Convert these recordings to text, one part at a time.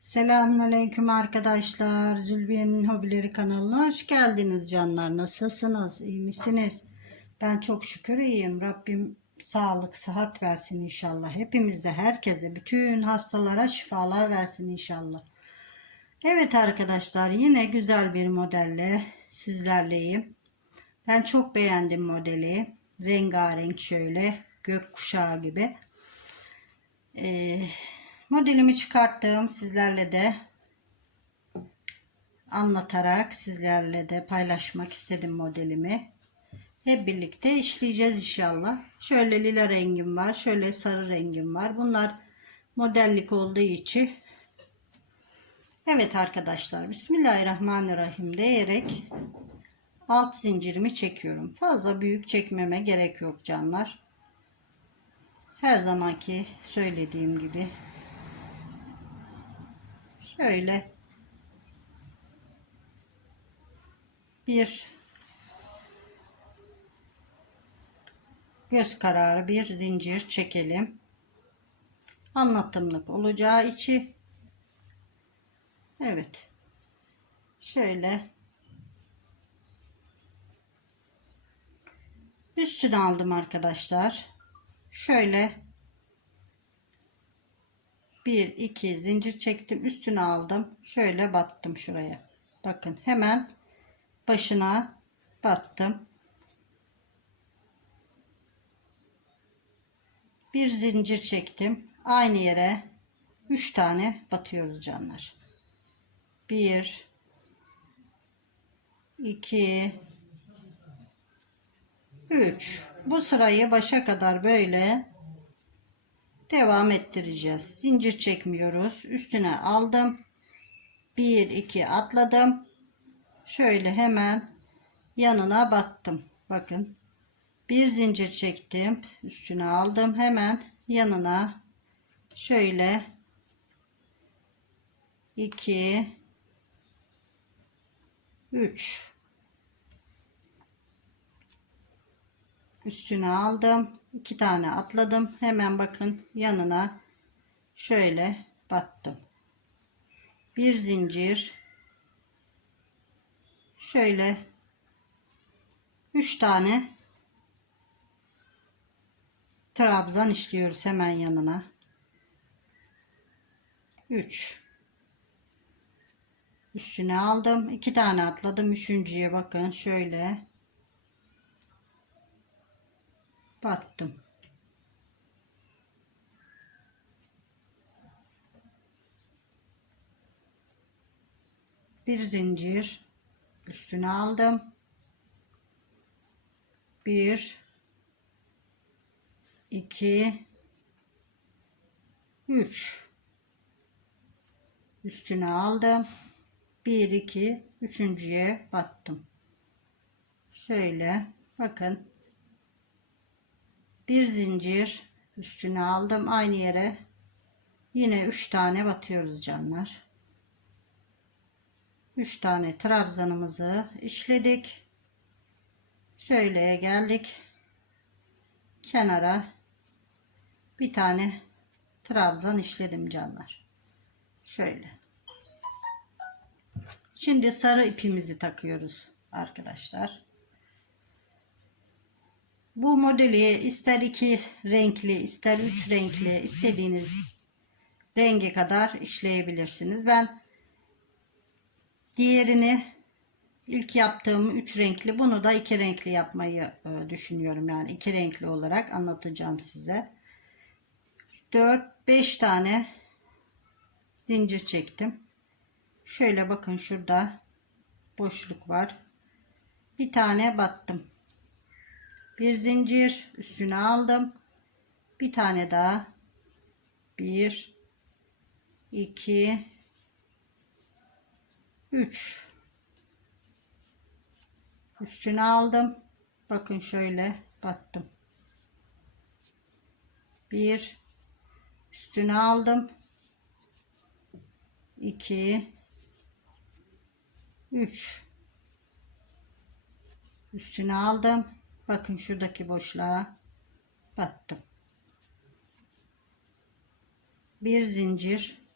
Selamünaleyküm arkadaşlar. Zülbiye'nin hobileri kanalına hoş geldiniz canlar. Nasılsınız? İyi misiniz? Ben çok şükür iyiyim. Rabbim sağlık, sıhhat versin inşallah. Hepimize, herkese, bütün hastalara şifalar versin inşallah. Evet arkadaşlar yine güzel bir modelle sizlerleyim. Ben çok beğendim modeli. Rengarenk şöyle gökkuşağı gibi. Ee, modelimi çıkarttım. Sizlerle de anlatarak sizlerle de paylaşmak istedim modelimi. Hep birlikte işleyeceğiz inşallah. Şöyle lila rengim var. Şöyle sarı rengim var. Bunlar modellik olduğu için Evet arkadaşlar Bismillahirrahmanirrahim diyerek alt zincirimi çekiyorum. Fazla büyük çekmeme gerek yok canlar. Her zamanki söylediğim gibi şöyle bir. Göz kararı bir zincir çekelim. Anlatımlık olacağı için evet. Şöyle. Üstüne aldım arkadaşlar. Şöyle bir iki zincir çektim üstüne aldım. Şöyle battım şuraya. Bakın hemen başına battım. Bir zincir çektim. Aynı yere 3 tane batıyoruz canlar. 1 2 3 bu sırayı başa kadar böyle devam ettireceğiz. Zincir çekmiyoruz. Üstüne aldım. 1 2 atladım. Şöyle hemen yanına battım. Bakın. Bir zincir çektim. Üstüne aldım. Hemen yanına şöyle 2 3 üstüne aldım iki tane atladım. Hemen bakın yanına şöyle battım. Bir zincir. Şöyle üç tane trabzan işliyoruz hemen yanına. 3 üstüne aldım. İki tane atladım. Üçüncüye bakın. Şöyle battım. Bir zincir üstüne aldım. Bir iki üç. Üstüne aldım. Bir iki üçüncüye battım. Şöyle bakın bir zincir üstüne aldım. Aynı yere yine üç tane batıyoruz canlar. Üç tane trabzanımızı işledik. Şöyle geldik. Kenara bir tane trabzan işledim canlar. Şöyle. Şimdi sarı ipimizi takıyoruz arkadaşlar bu modeli ister iki renkli ister üç renkli istediğiniz rengi kadar işleyebilirsiniz. Ben diğerini ilk yaptığım üç renkli bunu da iki renkli yapmayı e, düşünüyorum. Yani iki renkli olarak anlatacağım size. 4-5 tane zincir çektim. Şöyle bakın şurada boşluk var. Bir tane battım bir zincir üstüne aldım. Bir tane daha. Bir iki üç. Üstüne aldım. Bakın şöyle battım. Bir üstüne aldım. İki üç. Üstüne aldım Bakın şuradaki boşluğa battım. Bir zincir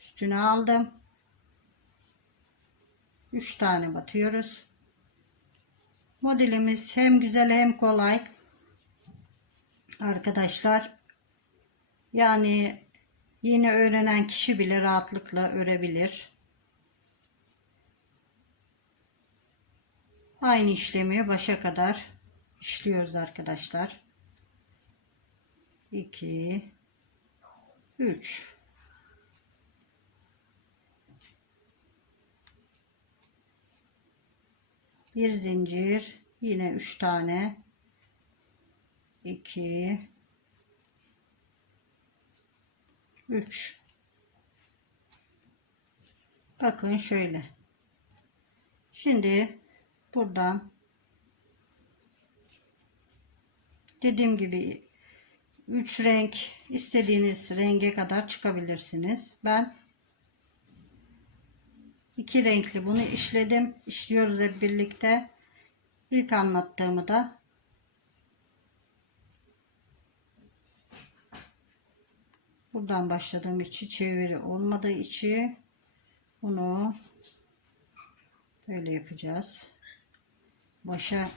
Üstüne aldım. 3 tane batıyoruz. Modelimiz hem güzel hem kolay. Arkadaşlar yani yeni öğrenen kişi bile rahatlıkla örebilir. Aynı işlemi başa kadar işliyoruz arkadaşlar. 2 3 bir zincir yine 3 tane. 2 3 bakın şöyle. Şimdi buradan dediğim gibi 3 renk istediğiniz renge kadar çıkabilirsiniz. Ben iki renkli bunu işledim. İşliyoruz hep birlikte. İlk anlattığımı da buradan başladığım içi çeviri olmadığı içi bunu böyle yapacağız. Başa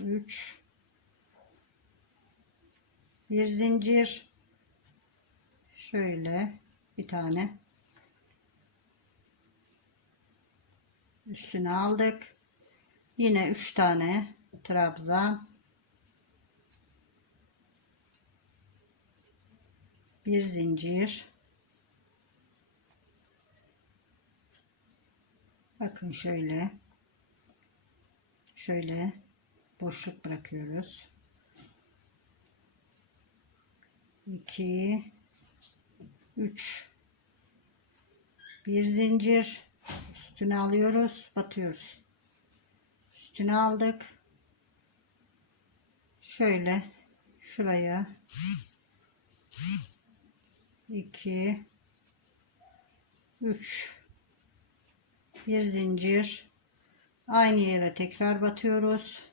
3 bir zincir. Şöyle bir tane. Üstüne aldık. Yine üç tane trabzan. Bir zincir. Bakın şöyle. Şöyle boşluk bırakıyoruz. 2 3 bir zincir üstüne alıyoruz batıyoruz. Üstüne aldık. Şöyle şuraya. 2 3 bir zincir. Aynı yere tekrar batıyoruz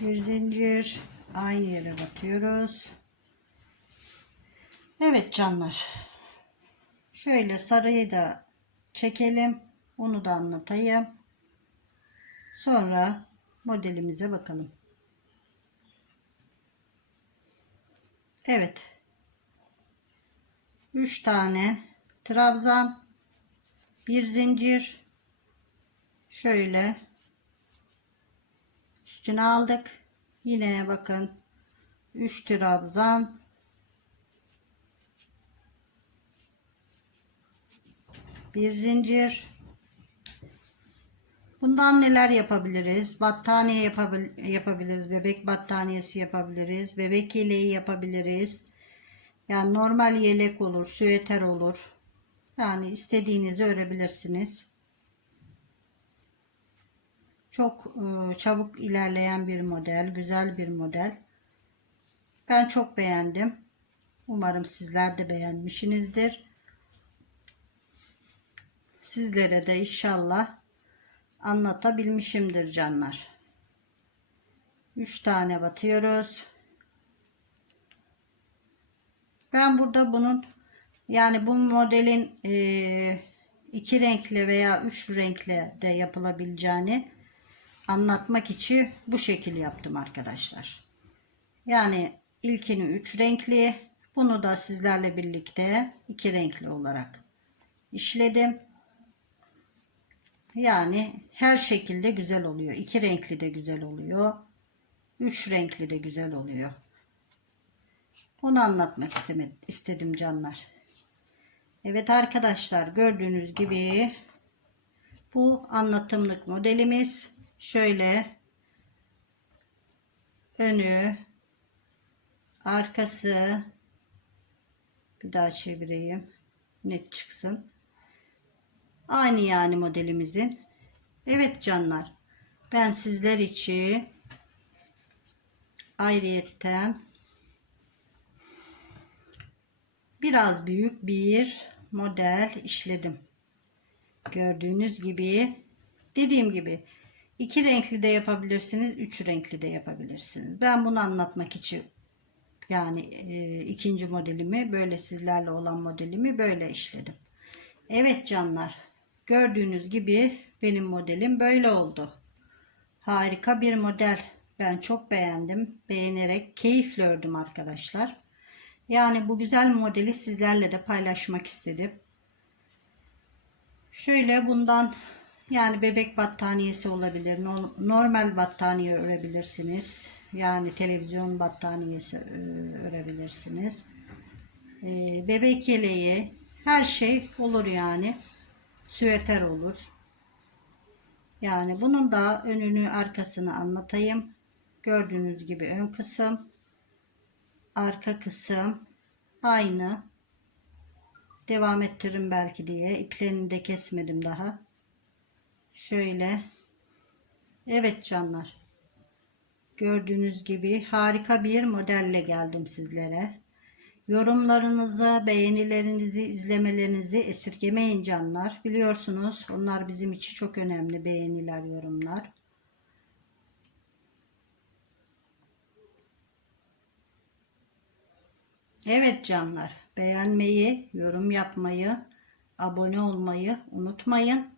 bir zincir. Aynı yere batıyoruz Evet canlar. Şöyle sarıyı da çekelim. Onu da anlatayım. Sonra modelimize bakalım. Evet. 3 tane trabzan. Bir zincir. Şöyle üstüne aldık. Yine bakın 3 trabzan. Bir zincir. Bundan neler yapabiliriz? Battaniye yapabil yapabiliriz bebek battaniyesi yapabiliriz bebek yeleği yapabiliriz. Yani normal yelek olur süeter olur. Yani istediğinizi örebilirsiniz çok e, çabuk ilerleyen bir model, güzel bir model. Ben çok beğendim. Umarım sizler de beğenmişsinizdir. Sizlere de inşallah anlatabilmişimdir canlar. 3 tane batıyoruz. Ben burada bunun yani bu modelin e, iki renkli veya üç renkle de yapılabileceğini anlatmak için bu şekil yaptım arkadaşlar. Yani ilkini üç renkli bunu da sizlerle birlikte iki renkli olarak işledim. Yani her şekilde güzel oluyor. İki renkli de güzel oluyor. Üç renkli de güzel oluyor. Onu anlatmak istedim canlar. Evet arkadaşlar gördüğünüz gibi bu anlatımlık modelimiz şöyle. Önü. Arkası. Bir daha çevireyim. Net çıksın. Aynı yani modelimizin. Evet canlar. Ben sizler için ayrıyetten biraz büyük bir model işledim. Gördüğünüz gibi Dediğim gibi iki renkli de yapabilirsiniz, üç renkli de yapabilirsiniz. Ben bunu anlatmak için yani e, ikinci modelimi böyle sizlerle olan modelimi böyle işledim. Evet canlar gördüğünüz gibi benim modelim böyle oldu. Harika bir model. Ben çok beğendim. Beğenerek keyifle ördüm arkadaşlar. Yani bu güzel modeli sizlerle de paylaşmak istedim. Şöyle bundan yani bebek battaniyesi olabilir. no- Normal battaniye örebilirsiniz. Yani televizyon battaniyesi e, örebilirsiniz. E, Bebek yeleği her şey olur yani. Süveter olur. Yani bunun da önünü arkasını anlatayım. Gördüğünüz gibi ön kısım, arka kısım aynı. Devam ettiririm belki diye. İplerini de kesmedim daha. Şöyle. Evet canlar. Gördüğünüz gibi harika bir modelle geldim sizlere. Yorumlarınızı, beğenilerinizi, izlemelerinizi esirgemeyin canlar. Biliyorsunuz onlar bizim için çok önemli beğeniler, yorumlar. Evet canlar, beğenmeyi, yorum yapmayı, abone olmayı unutmayın.